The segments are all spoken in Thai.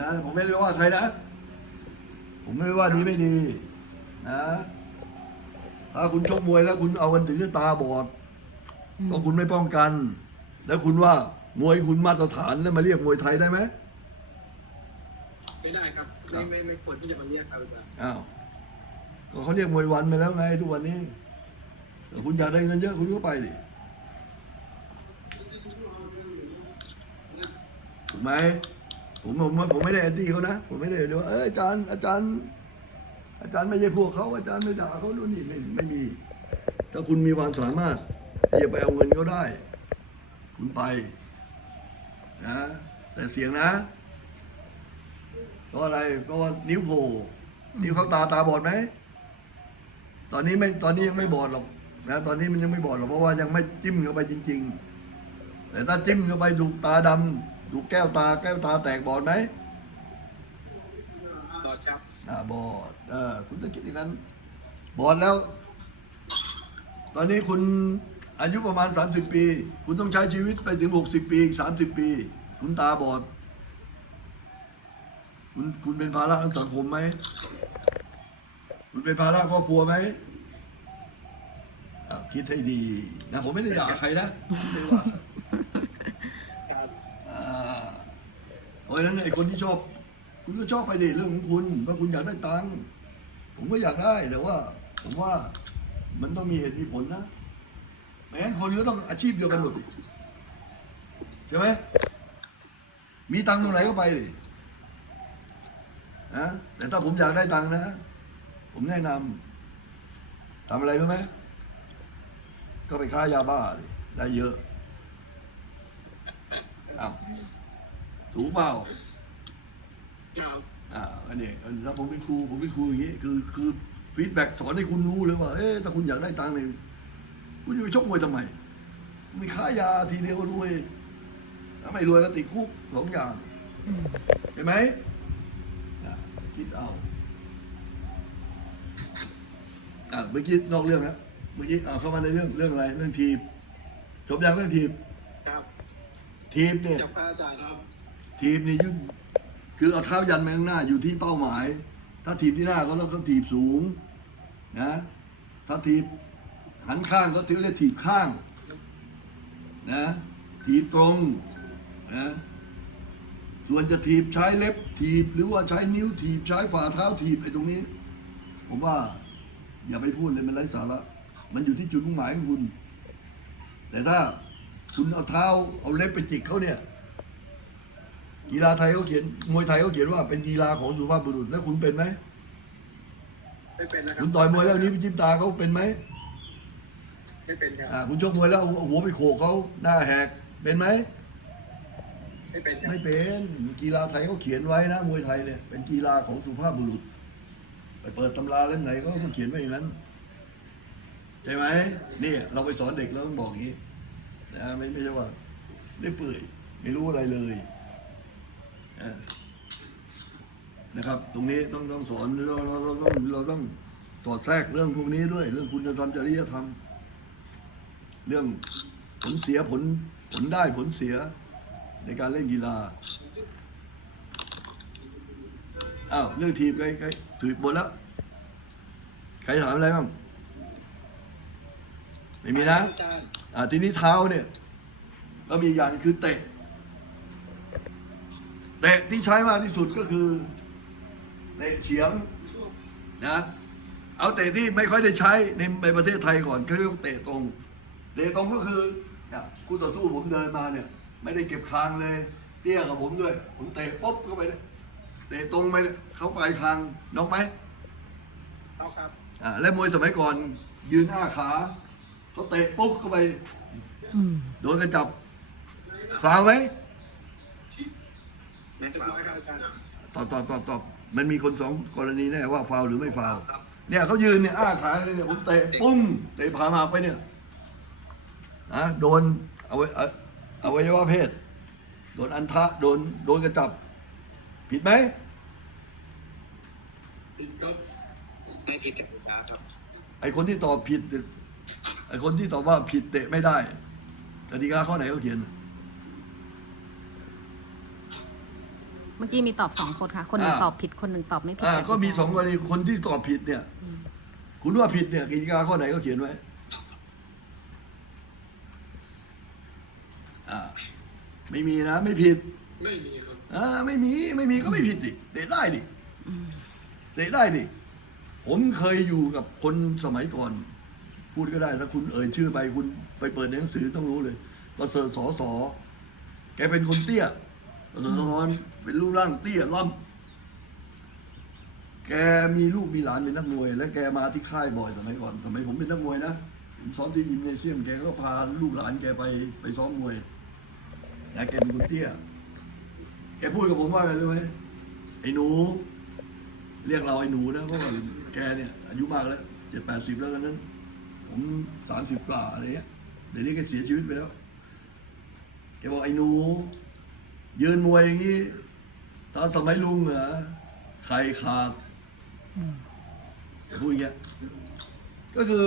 นะผมไม่ได้ว่าใครนะ ผมไม่ได้ว่าดีไม่ดีนะถ้าคุณชกมวยแล้วคุณเอากันถึงตาบอดเพราะคุณไม่ป้องกัน แล้วคุณว่ามวยคุณมาตรฐานแล้วมาเรียกมวยไทยได้ไหมไม่ได้ครับครัไม่บไม่ไม่ควรที่จะมาเรียกครับอาจารย์อ้าวก็เขาเรียกมวยวันไปแล้วไง ทุกวันนี้แต่คุณอยากได้เงินเยอะคุณก็ไปดิถูกไหม ผมผมผมไม่ได้แอนตี้เขานะผมไม่ได้เดี๋ยวาเอออาจารย์อาจารย์ อาจารย์ไม่ใช่พวกเขาอาจารย์ไม่ด่าเขาดูนนี่ไม่ไม่มี ถ้าคุณมีความสามารถที่จะไปเอาเงินเขาได้ คุณไปนะแต่เสียงนะเพราะอะไรเพราะว่านิ้วโผล่นิ้วเขาตาตาบอดไหมตอนนี้ไม่ตอนนี้ยังไม่บอดหรอกนะตอนนี้มันยังไม่บอดหรอกเพราะว่ายังไม่จิ้มเข้าไปจริง ๆ แต่ถ้าจิ้มเข้าไปดูตาดำ ดูแก้วตาแก้วตาแตกบอดไหมต่อครับอ่าบอดเออคุณต้องคิดอย่างนั้น บอดแล้ว ตอนนี้คุณอายุประมาณ 30 ปี คุณต้องใช้ชีวิตไปถึง 60 ปีอีก30 ปี คุณตาบอด คุณคุณเป็นภาระของสังคมไหม คุณเป็นภาระครอบครัวไหมอะคิดให้ดีนะผมไม่ได้ด่าใครนะไม่ได้ว่า ครับ อ่าเพ ราะฉะนั้นไอ้คนที่ชอบ คุณก็ชอบไปดิเรื่องของคุณว่าคุณอยากได้ตังค์ผมก็อยากได้แต่ว่า ผมว่ามันต้องมีเหตุมีผลนะไม่งั้นคนก็ต้องอาชีพเดียวกันหมดใช่ไหมมีตังค์ตรงไหนก็ไปดินะแต่ถ้าผมอยากได้ตังค์นะ ผมแนะนำทำอะไรรู้ไหมก็ไปค้ายาบ้าดิได้เยอะอ้าว ถูกเปล่าครับอ่าอันนี้ถ้าผมเป็นครูผมเป็นครูอย่างนี้คือคือฟีดแบ็กสอนให้คุณรู้เลยว่า เอ๊ะถ้าคุณอยากได้ตังค์เนี่ยคุณจะไปชกมวยทำไม มีค้ายาทีเดียวก็รวยถ้าไม่รวยก็ติดคุกสองอย่าง เห็นไหมอะคิดเอาอะเมื่อกี้นอกเรื่องนะเมื่อกี้อ่าเข้ามาในเรื่องเรื่องอะไรเรื่องทีมจบยังเรื่องทีมครับทีมเนี่ยจับพระอาจารย์ครับ ทีมนี่ยึดคือเอาเท้ายันไปข้างหน้าอยู่ที่เป้าหมาย ถ้าทีมที่หน้าก็ต้องต้องทีบสูงนะถ้าทีบหันข้างก็ถือเรียกทีบข้างนะทีบตรงนะส่วนจะทีบใช้เล็บทีบหรือว่าใช้นิ้วทีบใช้ฝ่าเท้าทีบไอ้ตรงนี้ ผมว่า อย่าไปพูดเลยมันไร้สาระมันอยู่ที่จุดมุ่งหมายของคุณ แต่ถ้าคุณเอาเท้าเอาเล็บไปจิกเขาเนี่ย กีฬาไทยเขาเขียนมวยไทยเขาเขียนว่าเป็นกีฬาของสุภาพบุรุษแล้วคุณเป็นไหมไม่เป็นนะครัคุณต่อยมวยแล้วนิ้วไปจิ้มตาเขาเป็นไหมไม่เป็นครับอ่าคุณชกมวยแล้วเอาหัวไปโขกเขาหน้าแหกเป็นไหมไม่เป็นครับไม่เป็นกีฬาไทยเขาเขียนไว้นะมวยไทยเนี่ยเป็นกีฬาของสุภาพบุรุษไปเปิดตำราเล่มไหนก็เขาเขียนไว้อย่างนั้นใช่ไหมนี่เราไปสอนเด็กเราต้องบอกอย่างนี้นะไม่ไม่ใช่ว่าได้เปื่อยไม่รู้อะไรเลยอ่า นะครับ ตรงนี้ต้องต้องสอนเราเราเราต้องเราต้องสอดแทรกเรื่องพวกนี้ด้วย เรื่องคุณธรรมจริยธรรม เรื่องผลเสียผลผลได้ผลเสียในการเล่นกีฬาอ้าวเรื่องทีมใครใครถือหมดแล้วใครถามอะไรบ้างไม่มีนะอ่าทีนี้เท้าเนี่ยก็มีอย่างคือเตะ เตะที่ใช้มากที่สุดก็คือเตะเฉียงนะเอาเตะที่ไม่ค่อยได้ใช้ในในประเทศไทยก่อนเขาเรียกว่าเตะตรง เตะตรงก็คือเนี่ยคู่ต่อสู้ผมเดินมาเนี่ย ไม่ได้เก็บคางเลย เตี้ยกับผมด้วย ผมเตะปุ๊บเข้าไปเนี่ยเตะตรงไปเนี่ยเข้าไปคางนอกไหมเอาครับอ่าและมวยสมัยก่อน ยืนห้าขาเขาเตะปุ๊บเข้าไปอืมโดนกระจับฟาวไหม ไม่เรียบร้อยครับอาจารย์ตอบตอบตอบตอบมันมีคนสองกรณีแน่ว่าฟาวหรือไม่ฟาวเนี่ยเขายืนเนี่ยอ้าขาเลยเนี่ยผมเตะปุ้งเตะผ่าหมากไปเนี่ยนะโดนเอาไว้เอาอวัยวะเพศ โดนอันทะโดนโดนกระจับ ผิดไหมก็ไม่ผิดกติกาครับ ไอคนที่ตอบผิดเนี่ยไอคนที่ตอบว่าผิดเตะไม่ได้กติกาข้อไหนเขาเขียน เมื่อกี้มีตอบสองคนค่ะ คนหนึ่งอ่า ตอบผิดคนหนึ่งตอบไม่ผิดอ่าติาก็มีสองกรณีคนที่ตอบผิดเนี่ย คุณว่าผิดเนี่ยกติกาข้อไหนก็เขียนไว้อ่าไม่มีนะ ไม่ผิดไม่มีครับอ่าไม่มีไม่มีก็ไม่ผิดดิเตะได้ดิเตะได้ดิผมเคยอยู่กับคนสมัยก่อน พูดก็ได้ถ้าคุณเอ่ยชื่อไปคุณไปเปิดในหนังสือต้องรู้เลยประเสริฐสอสอแกเป็นคนเตี้ย ประเสริฐสอสอเป็นรูปร่างเตี้ยล่ำแกมีลูกมีหลานเป็นนักมวย และแกมาที่ค่ายบ่อยสมัยก่อนสมัยผมเป็นนักมวยนะผมซ้อมที่ยิมเนเซียมแกก็พาลูกหลานแกไปไปซ้อมมวยนะแกเป็นคนเตี้ย แกพูดกับผมว่าอะไงรู้ไหมไอ้หนู เรียกเราไอ้หนูนะเพราะว่าแกเนี่ย อายุมากแล้วเจ็ดแปดสิบแล้วกันนั้น ผมสามสิบกว่าอะไรเงี้ยเดี๋ยวนี้แกเสียชีวิตไปแล้วแกบอกไอ้หนู ยืนมวยอย่างนี้ตอนสมัยลุงเหรอใครขาดแกพูดอย่างเงี้ยก็คือ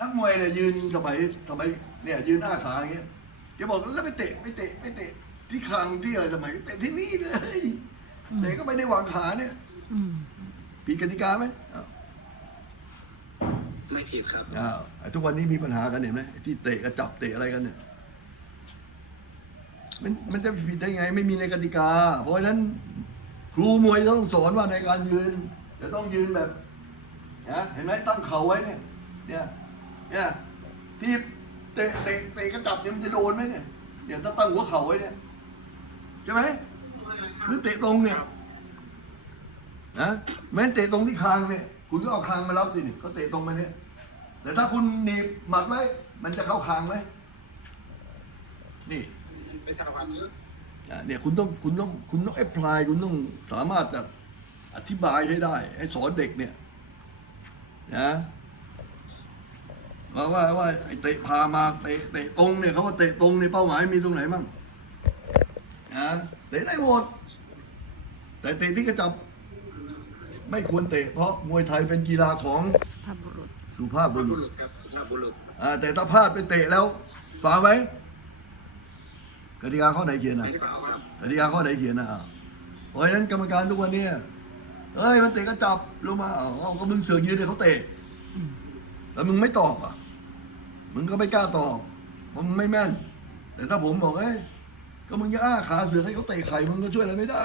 นักมวยเนี่ยยืนสมัยสมัยเนี่ยยืนหน้าขาอย่างเงี้ยแกบอกแล้วไม่เตะไม่เตะไม่เตะที่คางที่อะไรสมัยเตะที่นี่เลยเตะก็ไปในวางขาเนี่ยอืมผิดกติกาไหมอ้าวไม่ผิดครับอ้าวไอ้ทุกวันนี้มีปัญหากันเห็นไหมไอ้ที่เตะกับจับเตะอะไรกันเนี่ย มันมันจะผิดได้ไง ไม่มีในกติกา เพราะฉะนั้น ครูมวยต้องสอนว่าในการยืน จะต้องยืนแบบนะเห็นไหมตั้งเข่าไว้เนี่ย เนี่ยเนี่ยที่เตะเตะเตะกระจับเนี่ยมันจะโดนไหมเนี่ยเดี๋ยวถ้าตั้งหัวเข่าไว้เนี่ยใช่ไหมหรือเตะตรงเนี่ยนะแม้เตะตรงที่คางเนี่ย คุณก็เอาคางมารับดินี่ก็เตะตรงไปเนี่ย แต่ถ้าคุณหนีบหมัดไว้ มันจะเข้าคางไหมนี่ ไม่ทราบครับอะเนี่ยคุณต้องคุณต้องคุณต้องแอพพลายคุณต้องสามารถจะอธิบายให้ได้ ให้สอนเด็กเนี่ยนะว่าว่าว่าไอ้เตะพามาเตะเตะตรงเนี่ยเขาว่าเตะตรงในเป้าหมายมีตรงไหนมั่งนะเตะได้หมดแต่เตะที่กระจับ ไม่ควรเตะเพราะมวยไทยเป็นกีฬาของภาพบุรุษสุภาพบุบุรุษรุษครับหน้าบุรุษอ่าแต่ถ้าพลาดไปเตะแล้วฝาไหม กติกาข้อไหนเขียนอะไม่ฝาวครับกติกาข้อไหนเขียนนะอะเพราะฉะนั้นกรรมการทุกวันเนี้เอ้ยมันเตะก็จับลงมาเอาเอาก็มึงเสือกยืนให้เขาเตะแล้วมึงไม่ตอบอะ มึงก็ไม่กล้าตอบเพราะมึงไม่แม่น แต่ถ้าผมบอกเอ้ยก็มึงจะอ้าขาเสือกให้เขาเตะไข่มึงก็ช่วยอะไรไม่ได้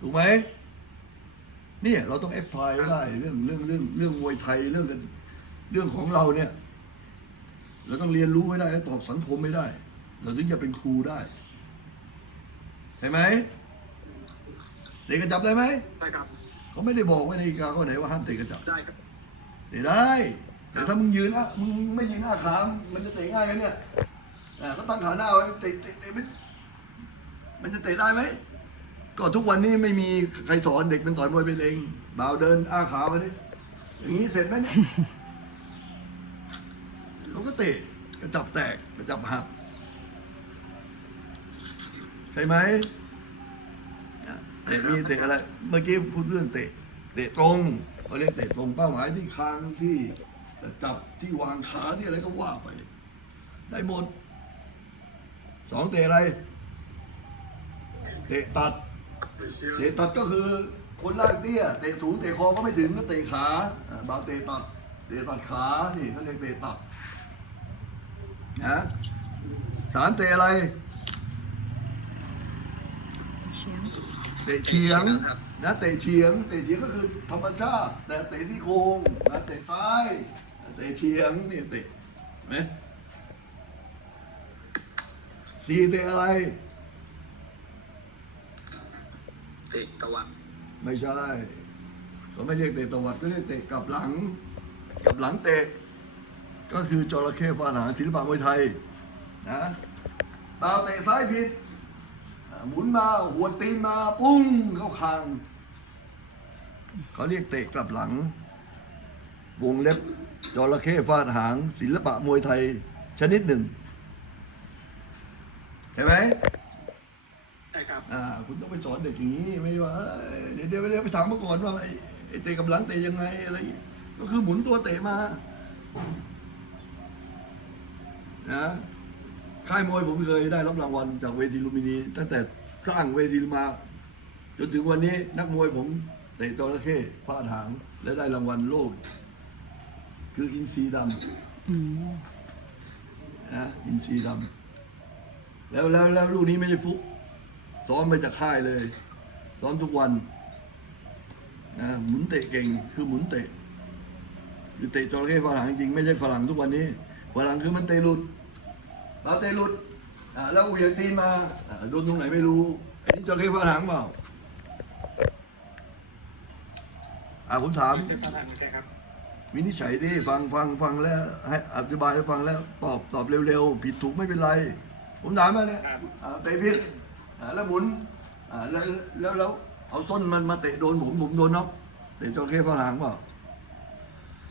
ถูกไหมเนี่ยเราต้องแอพพลายได้เรื่องเรื่องเรื่องเรื่องมวยไทยเรื่องกันเรื่องของเราเนี่ยเราต้องเรียนรู้ไม่ได้และตอบสังคมไม่ได้ เราถึงจะเป็นครูได้ ใช่ไหมเตะกระจับได้ไหมได้ครับเขาไม่ได้บอกไว้ในกาข้อไหนว่าห้ามเตะกระจับได้ครับเตะได้แต่ถ้ามึงยืนอะมึงไม่ยืนหน้าขา มันจะเตะง่ายกันเนี่ยอ่าก็ตั้งขาหน้าไว้เตะเตะเตะไม่มันจะเตะได้ไหมก็ทุกวันนี้ไม่มีใครสอนเด็กเป็นต่อยมวยเป็นเองบ่าวเดินอ้าขามาดิอย่างนี้เสร็จไหมเนี่ยเขาก็เตะกระจับแตกกระจับหัก ใช่ไหมอะเตะมีเตะอะไร เมื่อกี้พูดเรื่องเตะ เตะตรงเขาเรียกเตะตรงเป้าหมายที่คางที่จับที่วางขาที่อะไรก็ว่าไป ได้หมดสองเตะอะไร เตะตัด เตะตัดก็คือคนล่างเตี้ยเตะสูงเตะคอก็ไม่ถึงก็เตะขาอ่าบางเตะตัด เตะตัดขานี่เขาเรียกเตะตัดนะสามเตะอะไร เชียงเตะเฉียงนะเตะเฉียงเตะเฉียงก็คือธรรมชาติ แต่เตะที่โครงนะเตะซ้ายเตะเฉียงนี่เตะเห็นไหมสี่เตะอะไร เตะตะวันไม่ใช่เขาไม่เรียกเตะตวัดก็เรียกเตะกลับหลังกลับหลังเตะ ก็คือจระเข้ฟาดหางศิลปะมวยไทยนะดาวเตะซ้ายผิดอ่า หมุนมาหัวตีนมาปุ้งเข้าคางเขาเรียกเตะกลับหลัง วงเล็บจระเข้ฟาดหาง ศิลปะมวยไทยชนิดหนึ่งเห็นไหมได้ครับอ่าคุณต้องไปสอนเด็กอย่างนี้ไม่ว่าเอ้ยเดี๋ยวเดี๋ยวเดี๋ยวไปถามมาก่อนว่าไอ้ไอ้เตะกับหลังเตะยังไงอะไรอย่างเงี้ยก็คือหมุนตัวเตะมานะ ค่ายมวยผมเคยได้รับรางวัลจากเวทีลุมพินี ตั้งแต่สร้างเวทีมา จนถึงวันนี้นักมวยผมเตะจระเข้ฟาดหาง และได้รางวัลโลก คืออินทรีดำอืมนะอินทรีดำแล้วแล้วแล้วลูกนี้ไม่ใช่ฟุกซ้อมมาจากค่ายเลยซ้อมทุกวันนะหมุนเตะเก่งคือหมุนเตะคือเตะจระเข้ฝรั่งจริงไม่ใช่ฝรั่งทุกวันนี้ฝรั่งคือมันเตะหลุด เราเตะหลุดอ่าแล้วเหวียงตีนมาอ่าโดนตรงไหนไม่รู้อันนี้จระเข้ฝรั่งเปล่าอ่าผมถามเป็นประธานเหมือนกันครับวินิจฉัยดิฟังฟังฟังแล้ว ให้อธิบายให้ฟังแล้ว ตอบตอบเร็วๆ ผิดถูกไม่เป็นไร ผมถามมาเนี่ยครับอ่าเตะผิดอ่าแล้วหมุนอ่าแล้วแล้วแล้วเอาส้นมันมาเตะโดนผมผมโดนน็อกเตะจระเข้ฝรั่งเปล่า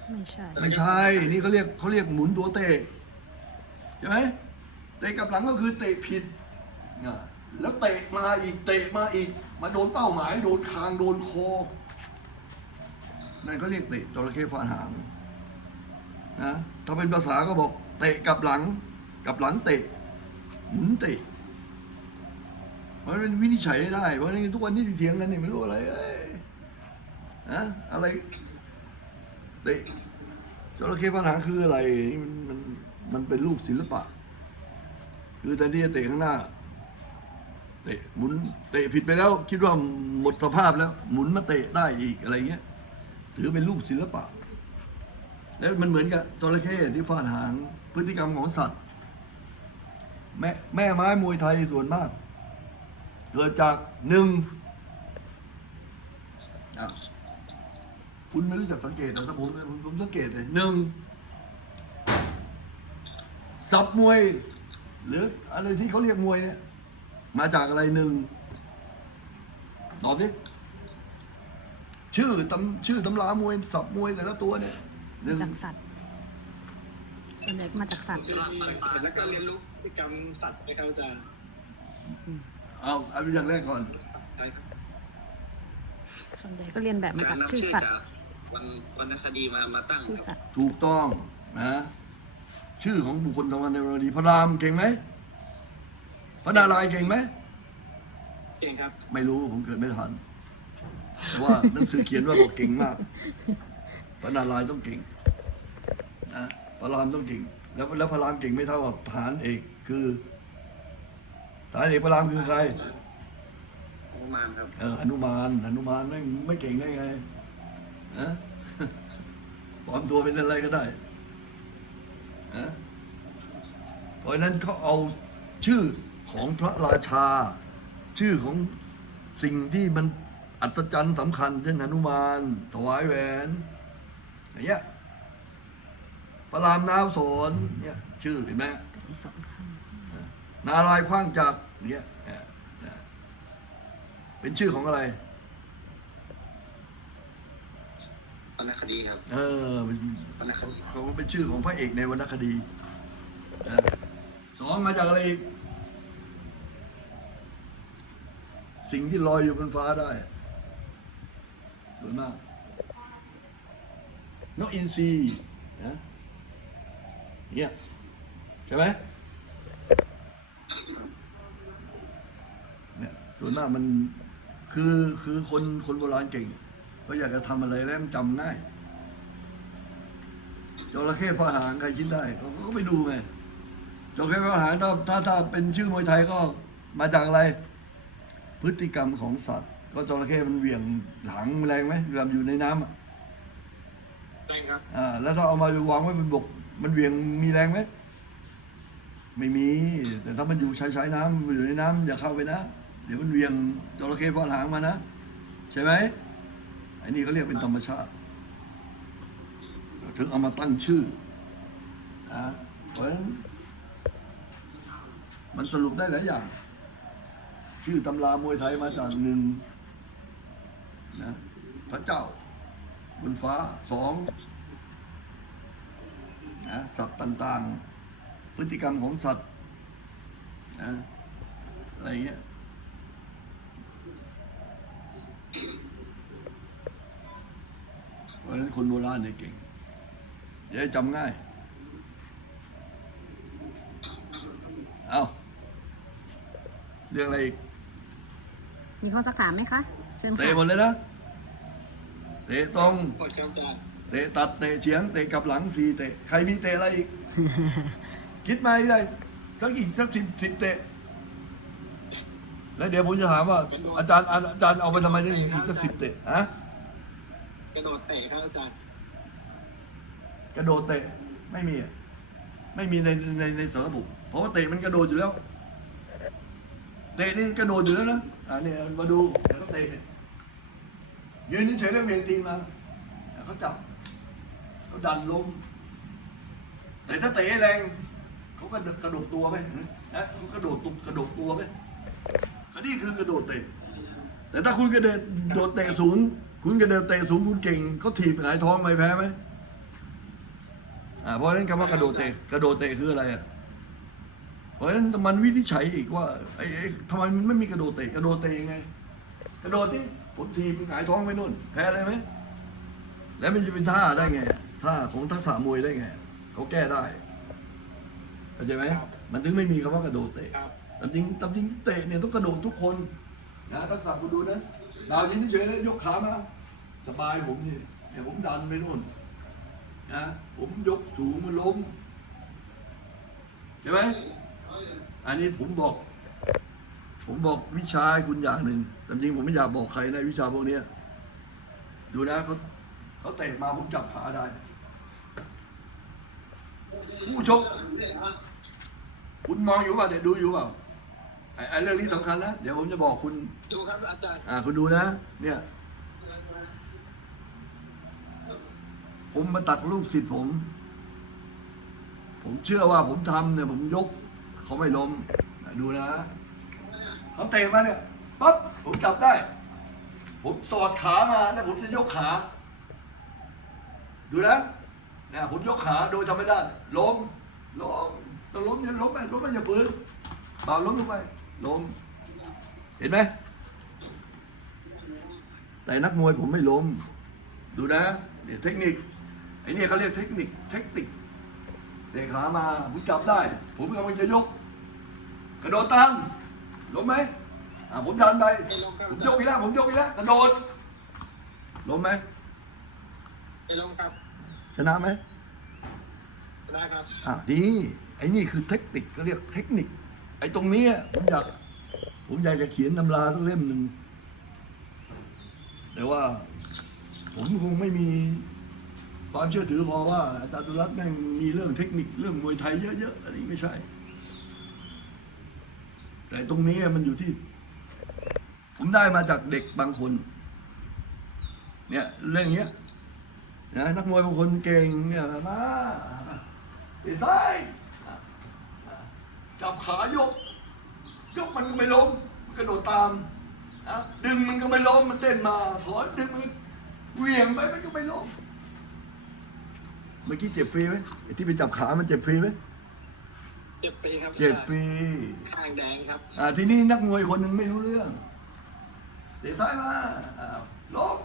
ไม่ใช่ ไม่ใช่ นี่เขาเรียกเขาเรียกหมุนตัวเตะใช่ไหม เตะกลับหลังก็คือเตะผิดแล้วเตะมาอีกเตะมาอีก มาโดนเป้าหมายโดนคางโดนคอนั่นเขาเรียกเตะจระเข้ฟาดหางนะถ้าเป็นภาษาก็บอกเตะกลับหลังกลับหลังเตะหมุนเตะมันเป็นวินิจฉัยได้เพราะฉะนั้นทุกวันนี้เถียงกันนี่ไม่รู้อะไรเอ้ยอะอะไรเตะจระเข้ฟาดหางคืออะไรมันมันมันเป็นรูปศิลปะ คือแต่ที่จะเตะข้างหน้าเตะหมุนเตะผิดไปแล้ว คิดว่าหมดสภาพแล้ว หมุนมาเตะได้อีกอะไรเงี้ย ถือเป็นรูปศิลปะ แล้วมันเหมือนกับจระเข้ที่ฟาดหางพฤติกรรมของสัตว์ แม่แม่ไม้มวยไทยส่วนมาก เกิดจากหนึ่งคุณไม่รู้จักสังเกตแต่ถ้าผมผมสังเกตเลยหนึ่งสับมวย หรืออะไรที่เขาเรียกมวยเนี่ย มาจากอะไรหนึ่งตอบดิชื่อตำชื่อตำรามวยสับมวยแต่ละตัวเนี่ยหนึ่งจากสัตว์ส่วนใหญ่ก็มาจากสัตว์แล้วก็เรียนรู้พฤติกรรมสัตว์นะครับอาจารย์เอาเอาอย่างแรกก่อนใช่ครับส่วนใหญ่ก็เรียนแบบมาการจากนับชื่อชื่อสัตว์จากวันวรรณคดีมามาตั้งชื่อคสัรับตว์ถูกต้องนะ ชื่อของบุคคลสำคัญในวรดีพระรามเก่งไหมพระนารายณ์เก่งไหมเก่งครับ ไม่รู้ผมเกิดไม่ทันแต่ว่าหนังสือเขียนว่าบอกเก่งมาก พระนารายณ์ต้องเก่งนะพระรามต้องเก่ง แล้วแล้วพระรามเก่งไม่เท่ากับทหารเอกคือทหารเอกพระรามคือใครประมาณครับ เอออนุมานอนุมานไม่ไม่เก่งได้ไงนะปลอมตัวเป็นอะไรก็ได้ นะเพราะฉะนั้นเขาเอาชื่อของพระราชา ชื่อของสิ่งที่มันอัศจรรย์สำคัญเช่นอนุมานถวายแหวนอย่างเงี้ยพระรามนาวสนเนี่ยชื่อเห็นไหมมีสองข้างนารายณ์ขว้างจักรเนี่ยเอ่อเอ่อเป็นชื่อของอะไร ว รรณคดีครับเออเป็นวรรณคดีเขาก็เป็นชื่อของพระเอกในวรรณคดีนะสองมาจากอะไรอีกสิ่งที่ลอยอยู่บนฟ้าได้ส่วนมากนกอินทรีนะเนี่ยใช่ไหมเนี่ยส่วนมากมันคือคือคนคนโบราณเก่ง เขาอยากจะทำอะไรแล้วมันจำง่ายจระเข้ฟาดหางใครคิดได้เขาก็ไปดูไงจระเข้ฟาดหางถ้าถ้าถ้าเป็นชื่อมวยไทยก็มาจากอะไร พฤติกรรมของสัตว์ ก็จระเข้มันเหวี่ยงหางแรงไหมเวลาอยู่ในน้ำอะใช่ครับอ่าแล้วถ้าเอามาวางไว้บนบก มันเหวี่ยงมีแรงไหมไม่มี แต่ถ้ามันอยู่ชายชายน้ำมันอยู่ในน้ำอย่าเข้าไปนะ เดี๋ยวมันเหวี่ยงจระเข้ฟาดหางมานะ ใช่ไหมไอ้นี่เขาเรียกเป็นธรรมชาติ ถึงเอามาตั้งชื่อนะเพราะฉะนั้นมันสรุปได้หลายอย่าง ชื่อตำรามวยไทยมาจากหนึ่งนะพระเจ้าบนฟ้าสองนะสัตว์ต่างๆ พฤติกรรมของสัตว์นะอะไรเงี้ยเพ ราะฉะนั้นคนโบราณเนี่ยเก่งจะได้จำง่าย เอาเรื่องอะไรอีก มีข้อสักถามไหมคะ เชิญค่ะเตะหมดเลยนะ เตะตรงหมดครับอาจารย์เตะตัดเตะเฉียงเตะกลับหลังสี่เตะ ใครมีเตะอะไรอีก คิดมาให้ได้สักอีกสักสิบสิบเตะ แล้วเดี๋ยวผมจะถามว่า อาจารย์อาจารย์เอาไปทำไมถึงอีกสักสิบเตะฮะ กระโดดเตะครับอาจารย์กระโดดเตะไม่มีอะไม่มีในในในสารบุเพราะว่าเตะมันกระโดดอยู่แล้ว เตะนี่กระโดดอยู่แล้วนะอ่าเนี่ยมาดูเดี๋ยวเขาเตะเนี่ยยืนเฉยๆแล้วเวียงตีนมาแล้วเขาจับเขาดันล้มแต่ถ้าเตะแรงเขาก็กระโดดตัวไหมนะเขากระโดดตุกกระโดดตัวไหมอันนี้คือกระโดดเตะ แต่ถ้าคุณกระเดดโดดเตะศูนย์ คุณกระเดดเตะศูนย์คุณเก่งเขาถีบหงายท้องไม่แพ้ไหมอ่าเพราะฉะนั้นคำว่ากระโดดเตะกระโดดเตะคืออะไรอะเพราะฉะนั้นมันวินิจฉัยอีกว่าไอ้ไอ้ทำไมมันไม่มีกระโดดเตะกระโดดเตะยังไง กระโดดที่ผมทีมหงายท้องไปนู่น แพ้เลยไหมแล้วมันจะเป็นท่าได้ไงท่าของทักษะมวยได้ไงเขาแก้ได้เข้าใจไหมมันถึงไม่มีคำว่ากระโดดเตะครับแต่จริงแต่จริงเตะเนี่ยต้องกระโดดทุกคนนะทักษะคุณดูนะ ดาวยินเฉยๆแล้วยกขามาสบายผมนี่เนี่ผมดันไปนู่นนะผมยกสูงมันล้มใช่ไหมอันนี้ผมบอก ผมบอกวิชาคุณอย่างหนึ่งแต่จริงผมไม่อยากบอกใครในวิชาพวกนี้ดูนะเขาเขาเตะมาผมจับขาได้ผู้ชกคุณมองอยู่ป่ะเนี่ยดูอยู่เปล่า ไอ้ไอ้เรื่องนี้สำคัญนะ เดี๋ยวผมจะบอกคุณ ดูครับอาจารย์อ่าคุณดูนะ เนี่ย ผมมาตัดลูกศิษย์ผม ผมเชื่อว่าผมทำเนี่ย ผมยก เขาไม่ล้มนะดูนะ เขาเตะมาเนี่ยปั๊บผมจับได้ ผมสอดขามาแล้วผมจะยกขา ดูนะเนี่ยผมยกขาโดยทำไม่ได้ล้มล้มต้องล้มอย่าล้มไปล้มไปอย่าฝืนเบาล้มลงไป ล้ม เห็นไหมแต่นักมวยผมไม่ล้ม ดูนะเนี่ยเทคนิคไอ้เนี่ยเขาเรียกเทคนิคเทคนิคเตะขามาผมจับได้ ผมกำลังจะยก กระโดดตามล้มไหมอ่าผมดันไปไม่ลงครับผมยกอีกแล้ว ผมยกอีกแล้ว กระโดดล้มไหมไม่ลงครับชนะไหมได้ครับอ่าดีไอ้นี่คือเทคนิคเขาเรียกเทคนิค ไอ้ตรงนี้ผมอยาก ผมอยากจะเขียนตำราตั้งเล่มหนึ่งแต่ว่า ผมคงไม่มีความเชื่อถือพอว่าอาจารย์ตุรัตน์แม่งมีเรื่องเทคนิคเรื่องมวยไทยเยอะๆอันนี้ไม่ใช่ แต่ตรงนี้มันอยู่ที่ ผมได้มาจากเด็กบางคน เนี่ยเรื่องเนี้ยนะนักมวยบางคนเก่งเนี่ยมาไอ้ซ้าย จับขายก ยกมันก็ไม่ล้ม มันกระโดดตามนะดึงมันก็ไม่ล้มมันเต้นมา ถอยดึงมันเหวี่ยงไปมันก็ไม่ล้มเมื่อกี้เจ็บฟรีไหมไอ้ที่ไปจับขามันเจ็บฟรีไหมเจ็บปีครับเจ็บฟรีข้างแดงครับอ่าทีนี้นักมวยคนหนึ่งไม่รู้เรื่องเตะซ้ายมาอ่าล้ม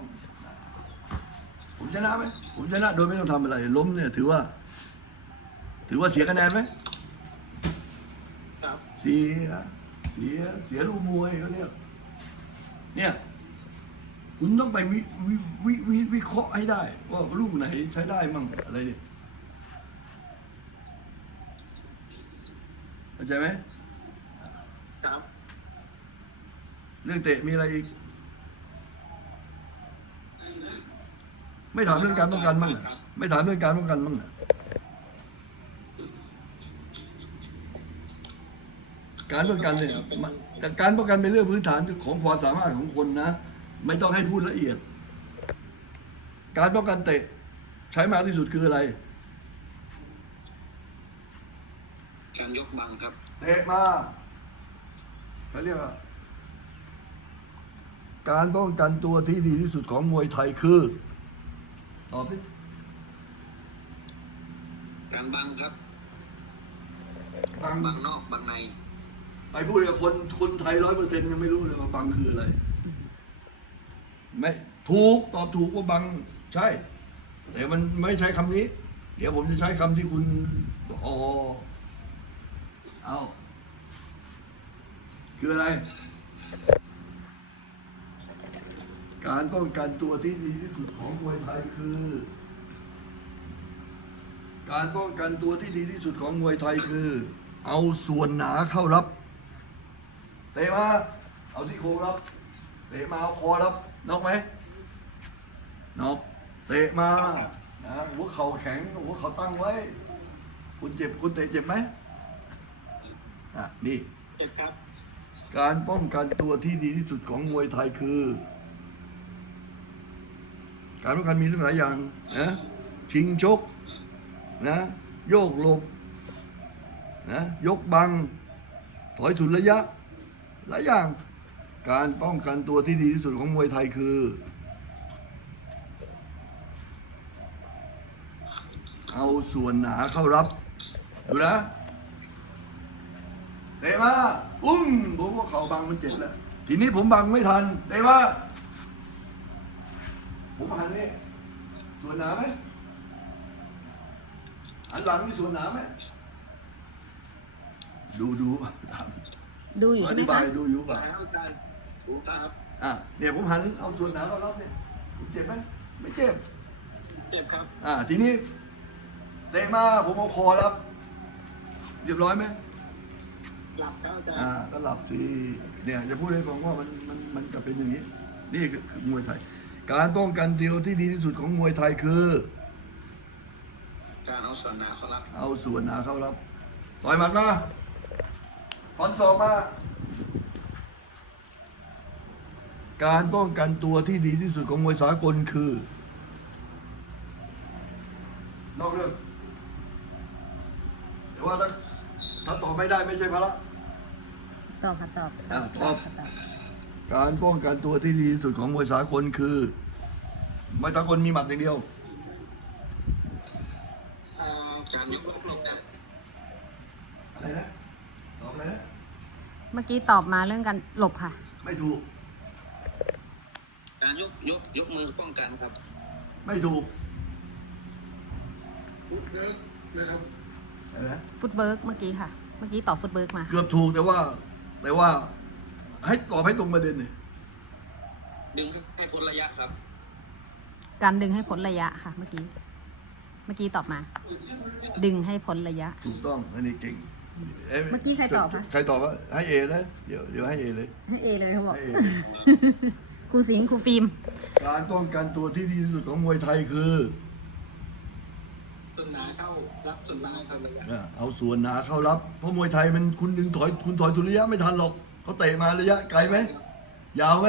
ผมชนะไหมผมชนะโดยไม่ต้องทำอะไรล้มเนี่ย ถือว่า ถือว่าเสียคะแนนไหมครับเสียเสียเสียลูกมวยเขาเรียกเนี่ย คุณต้องไปวิวิวิวิวิเคราะห์ให้ได้ ว่าลูกไหนใช้ได้มั่งอะไรเนี่ยเข้าใจไหมครับเรื่องเตะมีอะไรอีก ไม่ถามเรื่องการป้องกันบ้างเหรอไม่ถามเรื่องการป้องกันบ้างเหรอ การป้องกันเนี่ยมันแต่การป้องกันเป็นเรื่องพื้นฐานของความสามารถของคนนะ ไม่ต้องให้พูดละเอียด การป้องกันเตะ ใช้มากที่สุดคืออะไร การยกบังครับ เตะมาเขาเรียกว่าการป้องกันตัวที่ดีที่สุดของมวยไทยคือตอบดิการบังครับ บังบังนอกบังใน ไปพูดกับคนคนไทยร้อยเปอร์เซ็นต์ยังไม่รู้เลยว่าบังคืออะไรไม่ถูกตอบถูกว่าบังใช่ แต่มันไม่ใช้คำนี้ เดี๋ยวผมจะใช้คำที่คุณอ๋อเอาคืออะไร การป้องกันตัวที่ดีที่สุดของมวยไทยคือ การป้องกันตัวที่ดีที่สุดของมวยไทยคือ เอาส่วนหนาเข้ารับ เตะมา เอาที่โครงรับ เตะมาเอาคอรับนอกไหมนอกเตะมานะหัวเข่าแข็งหัวเข่าตั้งไว้ คุณเจ็บคุณเตะเจ็บไหมอะนี่เจ็บครับ การป้องกันตัวที่ดีที่สุดของมวยไทยคือ การป้องกันมีหลายอย่างนะชิงชกนะโยกหลบนะยกบัง ถอยถุนระยะ หลายอย่างการป้องกันตัวที่ดีที่สุดของมวยไทยคือ เอาส่วนหนาเข้ารับ ดูนะเตะมาปุ้มผมว่าเขาบังมันเจ็บแล้ว ทีนี้ผมบังไม่ทันเตะมาผมหันนี่ส่วนหนาไหมหันหลังมีส่วนหนาไหมดูดูถาม ดูอยู่อใช่ไหมธิบาคะยดูอยู่ป่ะแล้วอาจารย์ครับอะเนี่ยผมหันเอาส่วนหนาเข้ารับเนี่ยเจ็บไหมไม่เจ็บ เจ็บครับ อะทีนี้เตะมาผมเอาคอรับ เรียบร้อยไหมหลับครับอาจารอ่าย์ก็หลับสิเนี่ยจะพูดให้ฟังว่ามันมันมันจะเป็นอย่างนี้ นี่คือคือมวยไทย การป้องกันเดียวที่ดีที่สุดของมวยไทยคือ การเอาส่วนหนาเขารับเอาส่วนหนาเข้ารับต่อยหมัดมา ฟันศอกมาการป้องกันตัวที่ดีที่สุดของมวยสากลคือนอกเรื่องแต่ว่าถ้าถ้าตอบไม่ได้ไม่ใช่ภาระ ตอบค่ะตอบอะตอบ ค่ะตอบการป้องกันตัวที่ดีที่สุดของมวยสากลคือมวยสากลมีหมัดอย่างเดียว เอ่อการยกลบลงนะอะไรนะตอบอะไรนะเมื่อกี้ตอบมาเรื่องการหลบค่ะ ไม่ถูก การยกยกยกมือป้องกันครับ ไม่ถูกพุทธเลิกนะครับอะไรนะฟุตเบิร์กเมื่อกี้ค่ะ เมื่อกี้ตอบฟุตเบิร์กมา เกือบถูกแต่ว่า แต่ว่า ให้ตอบให้ตรงประเด็นเนี่ยดึงให้พ้นระยะครับ การดึงให้พ้นระยะค่ะ เมื่อกี้ เมื่อกี้ตอบมา ดึงให้พ้นระยะ ถูกต้องอันนี้เก่งย เมื่อกี้ใครตอบคะ ใครตอบว่าให้เอนะเดี๋ยวเดี๋ยวให้เอเลย ให้เอเลยเขาบอก ให้เอ ครูสิงห์ครูฟิล์ม การป้องกันตัวที่ดีที่สุดของมวยไทยคือส่วนหนาเข้ารับส่วนหนาเข้าระยะอะเอาส่วนหนาเข้ารับ เพราะมวยไทยมันคุณดึงถอยคุณถอยทุนระยะไม่ทันหรอกเขาเตะมาระยะไกลไหมยาวไหม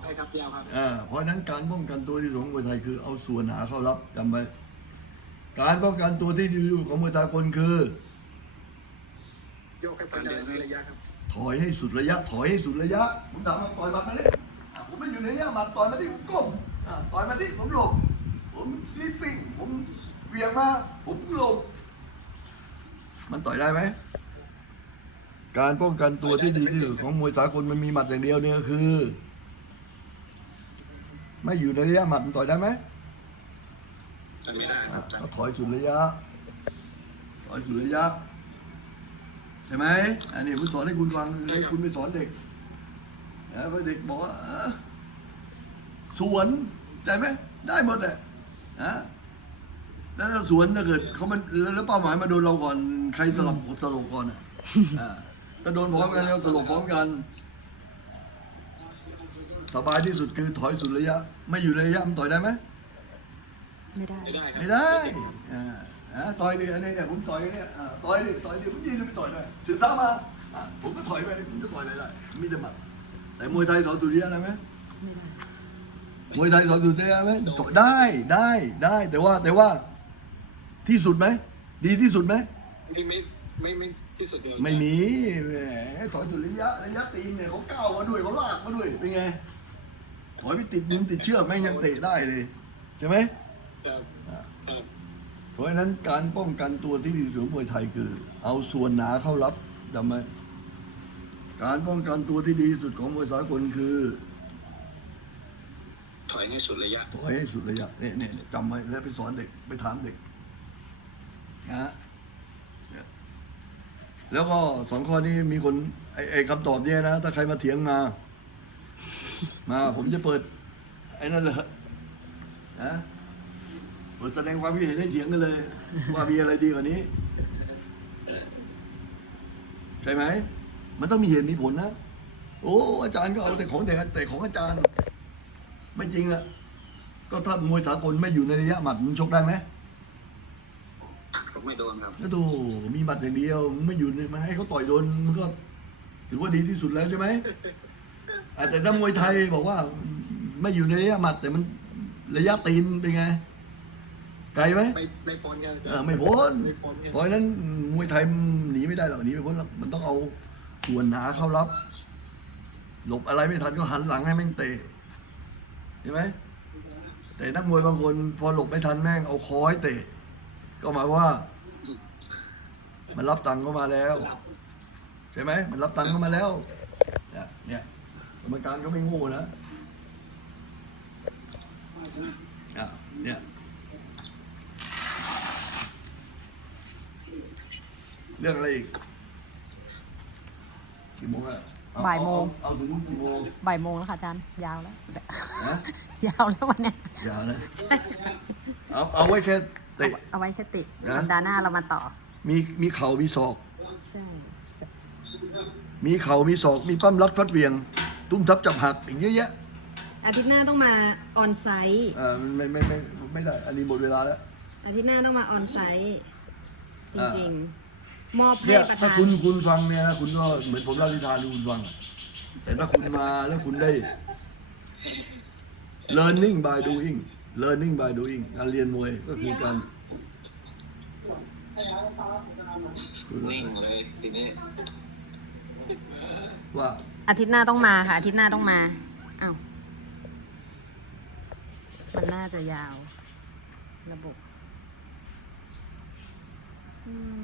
ใช่ครับยาวครับ อ่าเพราะฉะนั้นการป้องกันตัวที่ดีของมวยไทยคือเอาส่วนหาเข้ารับจำไว้ การป้องกันตัวที่ดีของมวยสากลคือ โยกให้พ้นระยะครับถอยให้สุดระยะ ถอยให้สุดระยะ ผมถามมาต่อยหมัดมาเลยอะผมไม่อยู่ในระยะหมัดต่อยมาที่ผมก้มอะต่อยมาที่ผมหลบ ผมสลิปปิ้ง ผมเวียงมา ผมหลบ มันต่อยได้ไหม การป้องกันตัวที่ดีที่สุดของมวยสากลมันมีหมัดอย่างเดียวเนี่ยคือ ไม่อยู่ในระยะหมัดมันต่อยได้ไหม กันไม่ได้ครับอาจารก็ย์ถอยสุดระยะ ถอยสุดระยะ ใช่ไหมอันนี้ผมสอนให้คุณฟังให้คุณไปสอนเด็กนะเพราะเด็กบอกว่าเออสวนได้ไหมได้หมดแหละนะแล้วถ้าสวนถ้าเกิดเขามันแล้วเป้าหมายมาโดนเราก่อนใครสลับสลบก่อนอะอ่าถ้าโดนพร้อมกันแล้วสลบพร้อมกัน สบายที่สุดคือถอยสุดระยะ ไม่อยู่ในระยะมันต่อยได้ไหม ไม่ได้ไม่ได้ครับไม่ได้อ่าอ่าต่อยดิอันนี้เนี่ยผมต่อยเนี่ยอ่าต่อยดิต่อยดิผมยืนไม่ต่อยได้สืบเท้ามาอ่าผมก็ถอยไปผมจะต่อยอะไรได้มีแต่หมัดแต่มวยไทยสอนสุริยะได้ไหมไม่ได้มวยไทยสอนสุริยะไหมต่อยได้ได้ได้แต่ว่าแต่ว่าที่สุดไหมดีที่สุดไหมไม่ไม่ไม่ไม่ที่สุดเดียวไม่มีแหมถอยสุริยะระยะตีนเนี่ยเขาก้าวมาด้วยเขาลากมาด้วยเป็นไงถอยไปติดมุมติดเชือกแม่งยังเตะได้เลยใช่ไหมครับครับ เพราะฉะนั้นการป้องกันตัวที่ดีที่สุดของมวยไทยคือ เอาส่วนหนาเข้ารับจำไหมการป้องกันตัวที่ดีที่สุดของมวยสากลคือ ถอยให้สุดระยะ ถอยให้สุดระยะเนี่ยเนี่ยเนี่ยจำไว้แล้วไปสอนเด็กไปถามเด็กนะเนี่ยแล้วก็สองข้อนี้มีคนไอ้ไอ้คำตอบเนี่ยนะ ถ้าใครมาเถียงมา มา ผมจะเปิด ไอ้นั่นเลยนะ เปิดแสดงความคิดเห็นให้เถียงกันเลย ว่ามีอะไรดีกว่านี้ ใช่ไหม มันต้องมีเหตุมีผลนะ โอ้ อาจารย์ก็เอาแต่ของแต่แต่ของอาจารย์ ไม่จริงอะก็ถ้ามวยสากลไม่อยู่ในระยะหมัดมันชกได้ไหมผมไม่โดนครับก็ดูมีหมัดอย่างเดียวมึงไม่อยู่ในมาให้เขาต่อยโดนมันก็ถือว่าดีที่สุดแล้วใช่ไหมอะแต่ถ้ามวยไทยบอกว่า ไม่อยู่ในระยะหมัด แต่มันระยะตีนเป็นไง ไกลไหมไม่ไม่พ้นกันเออไม่พ้นไม่พ้นกันเพราะฉะนั้นมวยไทยมันหนีไม่ได้หรอกหนีไม่พ้นหรอกมันต้องเอาส่วนหนาเข้ารับ หลบอะไรไม่ทันก็หันหลังให้แม่งเตะใช่ไหมแต่นักมวยบางคน พอหลบไม่ทันแม่งเอาคอให้เตะ ก็หมายว่า มันรับตังค์เข้ามาแล้วใช่ไหมมันรับตังค์เข้ามาแล้วเนี่ยเนี่ยกรรมการก็ไม่โง่นะอะเนี่ย รื่องอะไรอีกกี่โมงอะเอบ่ายโมงเอาเอาถึงกี่โมงบ่ายโมงแล้วค่ะอาจารย์ ยาวแล้ว นะยาวแล้ววันเนี้ยอย่านะใช่เอาเอาไว้แค่เตะ เอาไว้แค่ติดนะ สัปดาห์หน้าเรามาต่อ มีมีเข่ามีศอก ใช่ มีเข่ามีศอกมีปั้มรัดฟัดเหวียง ตุ้มทับจับหักอีกเยอะแยะอาทิตย์หน้าต้องมาออนไซต์เออมันไม่ไม่ไม่ไม่ได้ อันนี้หมดเวลาแล้วอาทิตย์หน้าต้องมาออนไซต์จอ่าริงๆ มอบให้เนี่ยประถ้าธานคุณคุณฟังเนี่ยนะคุณก็เหมือนผมเล่านิทานให้คุณฟังอะแต่ถ้าคุณมาแล้วคุณได้ learning by doing learning by doing การเรียนมวยก็คือการนิ่งเลยทีนี้ว่าอาทิตย์หน้าต้องมาค่ะ อาทิตย์หน้าต้องมาอ้าวมันน่าจะยาว ระบบอืม